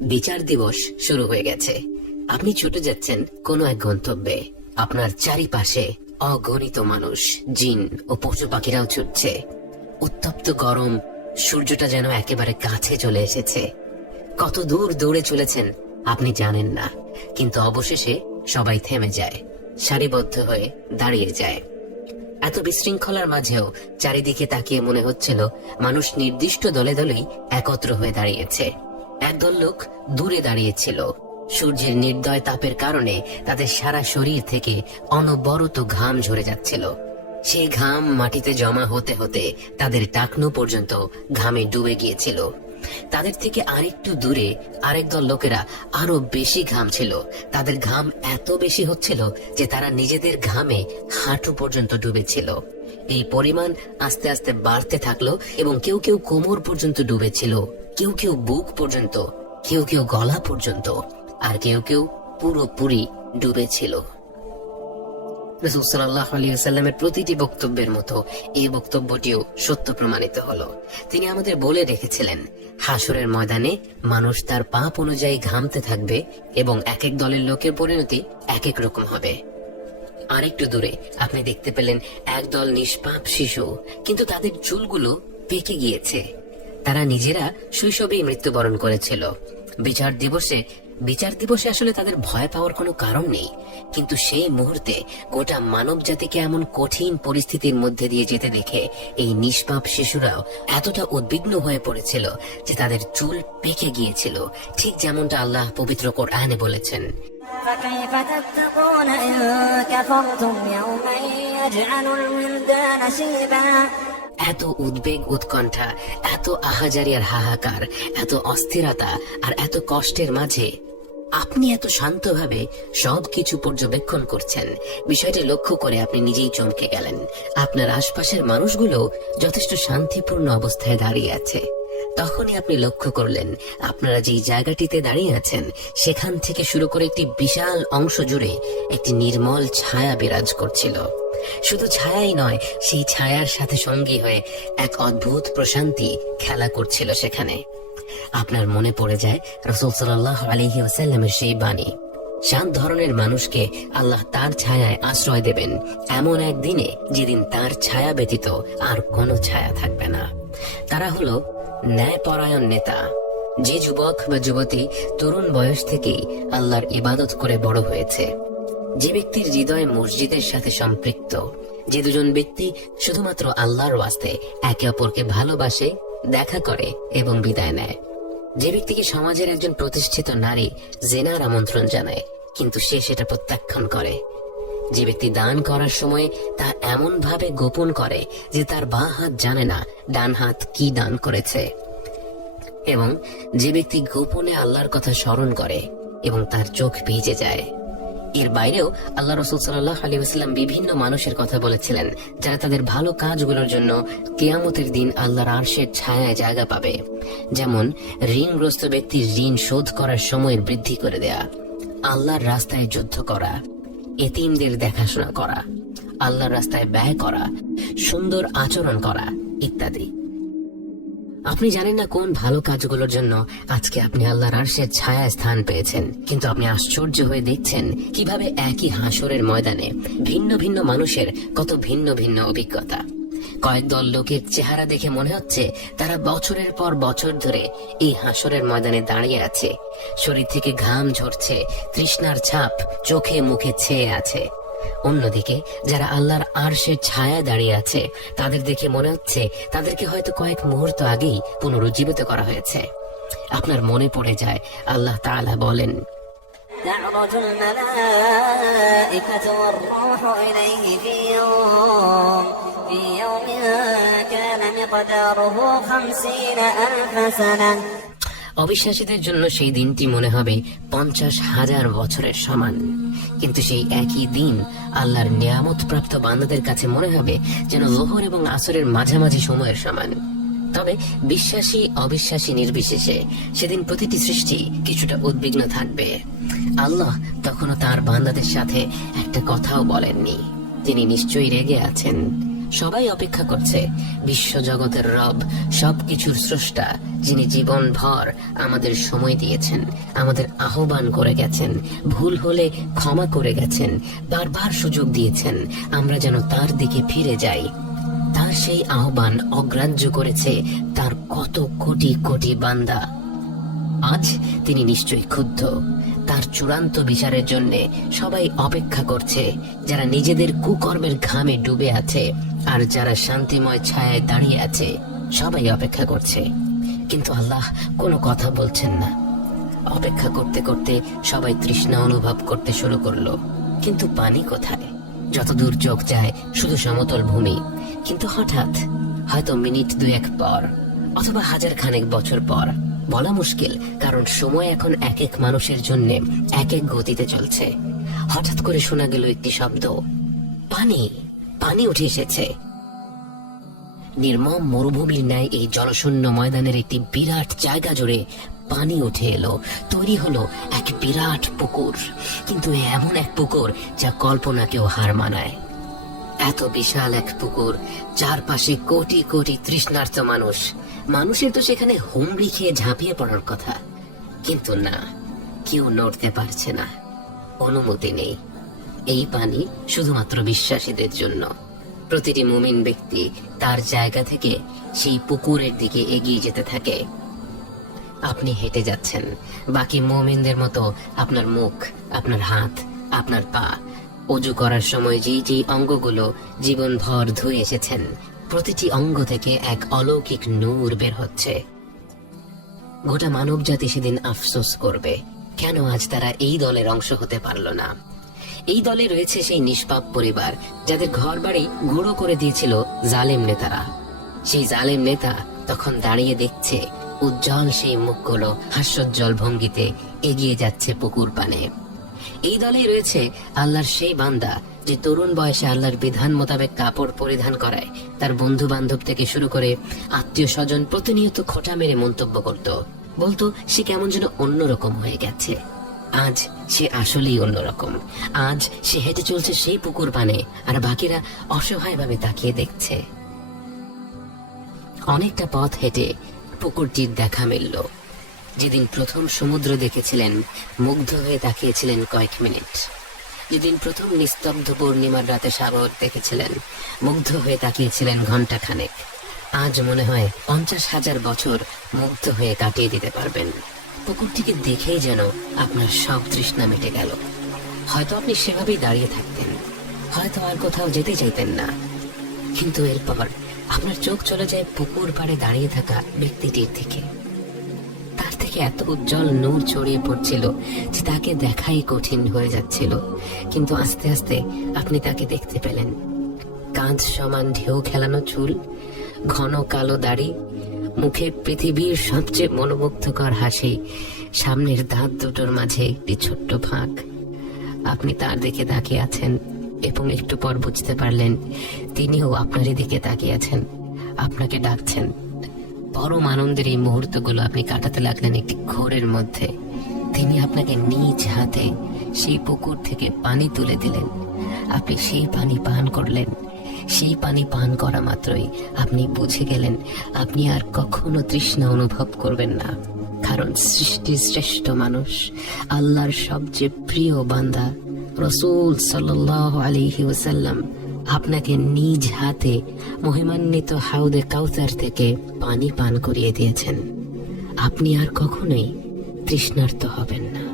বিচার দিবস শুরু হয়ে গেছে। আপনি ছুটে যাচ্ছেন কোনো এক গন্তব্যে। আপনার চারিপাশে অগণিত মানুষ, জিন ও পশু পাখিরাও ছুটছে। উত্তপ্ত গরম, সূর্যটা যেন একেবারে কাছে চলে এসেছে। কত দূর দৌড়ে চলেছেন, আপনি জানেন না। কিন্তু অবশেষে সবাই থেমে যায়, সারিবদ্ধ হয়ে দাঁড়িয়ে যায়। এত বিশৃঙ্খলার মাঝেও চারিদিকে তাকিয়ে মনে হচ্ছিল, মানুষ নির্দিষ্ট দলে দলেই একত্র হয়ে দাঁড়িয়েছে। একদল লোক দূরে দাঁড়িয়েছিল। সূর্যের নির্দয় তাপের কারণে তাদের সারা শরীর থেকে অনবরত ঘাম ঝরে যাচ্ছিল। সেই ঘাম মাটিতে জমা হতে হতে তাদের টাকনো পর্যন্ত ঘামে ডুবে গিয়েছিল। তাদের থেকে আরেকটু দূরে আরেক দল লোকেরা আরও বেশি ঘাম ছিল। তাদের ঘাম এত বেশি হচ্ছিল যে তারা নিজেদের ঘামে হাঁটু পর্যন্ত ডুবেছিল। এই পরিমাণ আস্তে আস্তে বাড়তে থাকল এবং কেউ কেউ কোমর পর্যন্ত ডুবেছিল, কেউ কেউ বুক পর্যন্ত, কেউ কেউ গলা পর্যন্ত, আর কেউ কেউ পুরোপুরি ডুবেছিল। প্রতিটি বক্তব্যের মতো এই বক্তব্যটিও সত্য প্রমাণিত হলো। তিনি আমাদের বলে রেখেছিলেন হাসরের ময়দানে মানুষ তার পাপ অনুযায়ী ঘামতে থাকবে এবং এক এক দলের লোকের পরিণতি এক এক রকম হবে। আরেকটু দূরে। আপনি দেখতে পেলেন একদল নিষ্পাপ শিশু, কিন্তু তাদের চুলগুলো পেকে গিয়েছে। তারা নিজেরা শৈশবেই মৃত্যুবরণ করেছিল। বিচার দিবসে বিচার দিবসে আসলে তাদের ভয় পাওয়ার কোনো কারণ নেই। কিন্তু সেই মুহূর্তে গোটা মানব জাতিকে এমন কঠিন পরিস্থিতির মধ্যে দিয়ে যেতে দেখে এই নিষ্পাপ শিশুরাও এতটা উদ্বিগ্ন হয়ে পড়েছিল যে তাদের চুল পেকে গিয়েছিল, ঠিক যেমনটা আল্লাহ পবিত্র কোরআনে বলেছেন। فكيف تتقون إن كفرتم يوما يجعل الولدان شيبا এত উদ্বেগ উৎকণ্ঠা এত আহাজারি আর হাহাকার এত অস্থিরতা আর এত কষ্টের মাঝে আপনি এত শান্তভাবে সবকিছু পর্যবেক্ষণ করছেন বিষয়টি লক্ষ্য করে আপনি নিজেই চমকে গেলেন আপনার আশপাশের মানুষগুলো যথেষ্ট শান্তিপূর্ণ অবস্থায় দাঁড়িয়ে আছে তখনই আপনি লক্ষ্য করলেন, আপনারা যেই জায়গাটিতে দাঁড়িয়ে আছেন, সেখান থেকে শুরু করে একটি বিশাল অংশ জুড়ে একটি নির্মল ছায়া বিরাজ করছিল। শুধু ছায়াই নয়, সেই ছায়ার সাথে সঙ্গী হয়ে এক অদ্ভুত প্রশান্তি খেলা করছিল সেখানে। আপনার মনে পড়ে যায়, রসুল সাল্লাহ আলহি ওসাল্লামের সেই বাণী সাত ধরনের মানুষকে আল্লাহ তার ছায়ায় আশ্রয় দেবেন, এমন একদিনে যেদিন তার ছায়া ব্যতীত আর কোনো ছায়া থাকবে না। তারা হলো ন্যায়পরায়ণ নেতা। যে যুবক বা যুবতী তরুণ বয়স থেকেই আল্লাহর ইবাদত করে বড় হয়েছে। যে ব্যক্তির হৃদয় মসজিদের সাথে সম্পৃক্ত, যে দুজন ব্যক্তি শুধুমাত্র আল্লাহর ওয়াস্তে একে অপরকে ভালোবাসে, দেখা করে এবং বিদায় নেয়। যে ব্যক্তিকে সমাজের একজন প্রতিষ্ঠিত নারী জেনার আমন্ত্রণ জানায়, কিন্তু সে সেটা প্রত্যাখ্যান করে। যে ব্যক্তি দান করার সময় তা এমন ভাবে গোপন করে যে তার বা হাত জানে না ডান হাত কি দান করেছে। এবং যে ব্যক্তি গোপনে আল্লাহর কথা স্মরণ করে এবং তার চোখ ভিজে যায়। এর বাইরেও আল্লাহ রসুল সাল্লাহ আলী ওয়াসাল্লাম বিভিন্ন মানুষের কথা বলেছিলেন, যারা তাদের ভালো কাজগুলোর জন্য কেয়ামতের দিন আল্লাহর আরশের ছায়ায় জায়গা পাবে। যেমন, ঋণগ্রস্ত ব্যক্তির ঋণ শোধ করার সময় বৃদ্ধি করে দেয়া, আল্লাহর রাস্তায় যুদ্ধ করা এতিমদের দেখাশোনা করা, আল্লাহর রাস্তায় ব্যয় করা, সুন্দর আচরণ করা ইত্যাদি। আপনি জানেন না কোন ভালো কাজগুলোর জন্য আজকে আপনি আল্লাহর আরশের ছায়া স্থান পেয়েছেন, কিন্তু আপনি আশ্চর্য হয়ে দেখছেন কীভাবে একই হাসরের ময়দানে ভিন্ন ভিন্ন মানুষের কত ভিন্ন ভিন্ন অভিজ্ঞতা। কয়েক দল লোকের চেহারা দেখে মনে হচ্ছে তারা বছরের পর বছর ধরে এই হাসরের ময়দানে দাঁড়িয়ে আছে শরীর থেকে ঘাম ঝরছে তৃষ্ণার ছাপ চোখে মুখে ছেয়ে আছে অন্যদিকে যারা আল্লাহর আরশের ছায়া দাঁড়িয়ে আছে তাদের দেখে মনে হচ্ছে তাদেরকে হয়তো কয়েক মুহূর্ত আগেই পুনরুজ্জীবিত করা হয়েছে আপনার মনে পড়ে যায় আল্লাহ তাআলা বলেন تعرج الملائكة والروح إليه في يوم في يوم كان مقداره خمسين ألف سنة অবিশ্বাসীদের জন্য সেই দিনটি মনে হবে পঞ্চাশ হাজার বছরের সমান কিন্তু সেই একই দিন আল্লাহর নিয়ামত প্রাপ্ত বান্দাদের কাছে মনে হবে যেন লোহর এবং আসরের মাঝামাঝি সময়ের সমান তবে বিশ্বাসী অবিশ্বাসী নির্বিশেষে সেদিন প্রতিটি সৃষ্টি কিছুটা উদ্বিগ্ন থাকবে আল্লাহ তখনও তার বান্দাদের সাথে একটা কথাও বলেননি তিনি নিশ্চয়ই রেগে আছেন সবাই অপেক্ষা করছে। বিশ্ব জগতের রব, সবকিছুর স্রষ্টা, যিনি জীবন ভর আমাদের সময় দিয়েছেন, আমাদের আহ্বান করে গেছেন, ভুল হলে ক্ষমা করে গেছেন, বারবার সুযোগ দিয়েছেন, আমরা যেন তার দিকে ফিরে যাই। তার সেই আহ্বান অগ্রাহ্য করেছে তার কত কোটি কোটি বান্দা। আজ তিনি নিশ্চয়ই ক্ষুব্ধ। তার চূড়ান্ত বিচারের জন্য সবাই অপেক্ষা করছে, যারা নিজেদের কুকর্মের ঘামে ডুবে আছে আর যারা শান্তিময় ছায়ায় দাঁড়িয়ে আছে, সবাই অপেক্ষা করছে। কিন্তু আল্লাহ কোনো কথা বলছেন না। অপেক্ষা করতে করতে সবাই তৃষ্ণা অনুভব করতে শুরু করল। কিন্তু পানি কোথায়? যতদূর চোখ যায়, শুধু সমতল ভূমি। কিন্তু হঠাৎ, হয়তো মিনিট দুয়েক পর, অথবা হাজার খানেক বছর পর বলা মুশকিল, কারণ সময় এখন এক এক মানুষের জন্য এক এক গতিতে চলছে। হঠাৎ করে শোনা গেল একটি শব্দ। পানি পানি উঠে এসেছে। নির্মম মরুভূমির ন্যায় এই জলশূন্য ময়দানের একটি বিরাট জায়গা জুড়ে পানি উঠে এলো। তৈরি হলো এক বিরাট পুকুর, কিন্তু এমন এক পুকুর যা কল্পনাকেও হার মানায়। এত বিশাল এক পুকুর, চারপাশে কোটি কোটি তৃষ্ণার্ত মানুষ। মানুষের তো সেখানে হুমড়ি খেয়ে ঝাঁপিয়ে পড়ার কথা। কিন্তু না, কেউ নড়তে পারছে না। অনুমতি নেই। এই পানি শুধুমাত্র বিশ্বাসীদের জন্য। প্রতিটি মুমিন ব্যক্তি তার জায়গা থেকে সেই পুকুরের দিকে এগিয়ে যেতে থাকে। আপনি হেঁটে যাচ্ছেন। বাকি মোমেনদের মতো আপনার মুখ, আপনার হাত, আপনার পা। অজু করার সময় যেই যেই অঙ্গগুলো জীবন ভর ধুয়ে এসেছেন প্রতিটি অঙ্গ থেকে এক অলৌকিক নূর বের হচ্ছে। গোটা মানব জাতি সেদিন আফসোস করবে, কেন আজ তারা এই দলের অংশ হতে পারল না? এই দলে রয়েছে সেই নিষ্পাপ পরিবার, যাদের ঘর বাড়ি গুঁড়ো করে দিয়েছিল জালেম নেতারা। সেই জালেম নেতা তখন দাঁড়িয়ে দেখছে, উজ্জ্বল সেই মুখগুলো হাস্যোজ্জ্বল ভঙ্গিতে এগিয়ে যাচ্ছে পুকুর পানে। এই দলেই রয়েছে আল্লাহর সেই বান্দা যে তরুণ বয়সে আল্লাহর বিধান মোতাবেক কাপড় পরিধান করায়। তার বন্ধু বান্ধব থেকে শুরু করে আত্মীয় স্বজন প্রতিনিয়ত খোঁটা মেরে মন্তব্য করত। বলতো, সে কেমন যেন অন্যরকম হয়ে গেছে। আজ সে আসলেই অন্যরকম। আজ সে হেঁটে চলছে সেই পুকুর পানে, আর বাকিরা অসহায়ভাবে তাকিয়ে দেখছে। অনেকটা পথ হেঁটে পুকুরটির দেখা মিলল। যেদিন প্রথম সমুদ্র দেখেছিলেন, মুগ্ধ হয়ে তাকিয়েছিলেন কয়েক মিনিট। যেদিন প্রথম নিস্তব্ধ পূর্ণিমার রাতে সাগর দেখেছিলেন, মুগ্ধ হয়ে তাকিয়েছিলেন ঘণ্টা খানেক আজ মনে হয় পঞ্চাশ হাজার বছর মুগ্ধ হয়ে কাটিয়ে দিতে পারবেন। পুকুরটিকে দেখেই যেন আপনার সব তৃষ্ণা মেটে গেল। হয়তো আপনি সেভাবেই দাঁড়িয়ে থাকতেন, হয়তো আর কোথাও যেতে চাইতেন না। কিন্তু এরপর আপনার চোখ চলে যায় পুকুর পাড়ে দাঁড়িয়ে থাকা ব্যক্তিটির দিকে। থেকে এত উজ্জ্বল নূর ছড়িয়ে পড়ছিল যে তাকে দেখাই কঠিন হয়ে যাচ্ছিল। কিন্তু আস্তে আস্তে আপনি তাকে দেখতে পেলেন। কাঁধ সমান ঢেউ খেলানো চুল, ঘন কালো দাড়ি, মুখে পৃথিবীর সবচেয়ে মনোমুগ্ধকর হাসি, সামনের দাঁত দুটোর মাঝে একটি ছোট্ট ফাঁক। আপনি তার দিকে তাকিয়ে আছেন এবং একটু পর বুঝতে পারলেন, তিনিও আপনারই দিকে তাকিয়ে আছেন। আপনাকে ডাকছেন। পরম আনন্দের এই মুহূর্তগুলো আপনি কাটাতে লাগলেন একটি ঘোরের মধ্যে। তিনি আপনাকে নিজ হাতে সেই পুকুর থেকে পানি তুলে দিলেন। আপনি সেই পানি পান করলেন। সেই পানি পান করা মাত্রই আপনি বুঝে গেলেন, আপনি আর কখনো তৃষ্ণা অনুভব করবেন না। কারণ সৃষ্টির শ্রেষ্ঠ মানুষ, আল্লাহর সবচেয়ে প্রিয় বান্দা, রসুল সাল্লাহ আলিহি ওসাল্লাম আপনাকে নিজ হাতে মহিমান্বিত হাউদে কাউসার থেকে পানি পান করিয়ে দিয়েছেন। আপনি আর কখনোই তৃষ্ণার্ত হবেন না।